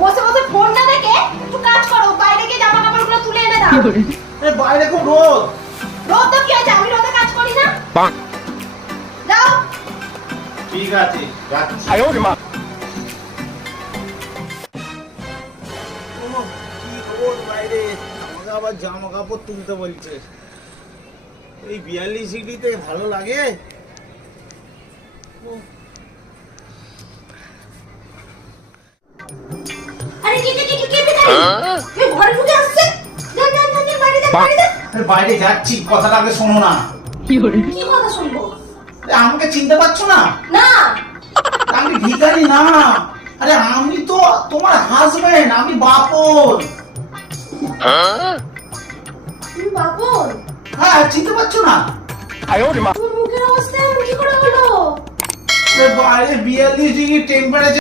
বসে বসে ফোন না দেখে একটু কাজ করো, বাইরে গিয়ে জামা কাপড়গুলো তুলে এনে দাও। এই বাইরে খুব রোদ। রোদ তো কি আছে, আমি রোদে কাজ করি না। যাও। ঠিক আছে, যাচ্ছি। কি রোদ বাইরে, আমাকে আবার জামা কাপড় তুলতে বলছে। এই 42 ডিগ্রিতে ভালো লাগে? আরে কি বিদায়? এই ঘরে ঢুকে আসছে। যা বাইরে যা। বাইরে যাচ্ছি, কথাটা আগে শোনো না। কি কথা শুনবো? আমাকে চিনতে পারছো না? না। আমি ভিখারি না। আরে আমি তো তোমার হাজবেন্ড, আমি বাপন। তুমি বাপন? হ্যাঁ, চিনতে পারছো না? তোমার মুখের অবস্থা এমন কি করে হলো? বাইরে 42 ডিগ্রি টেম্পারেচার।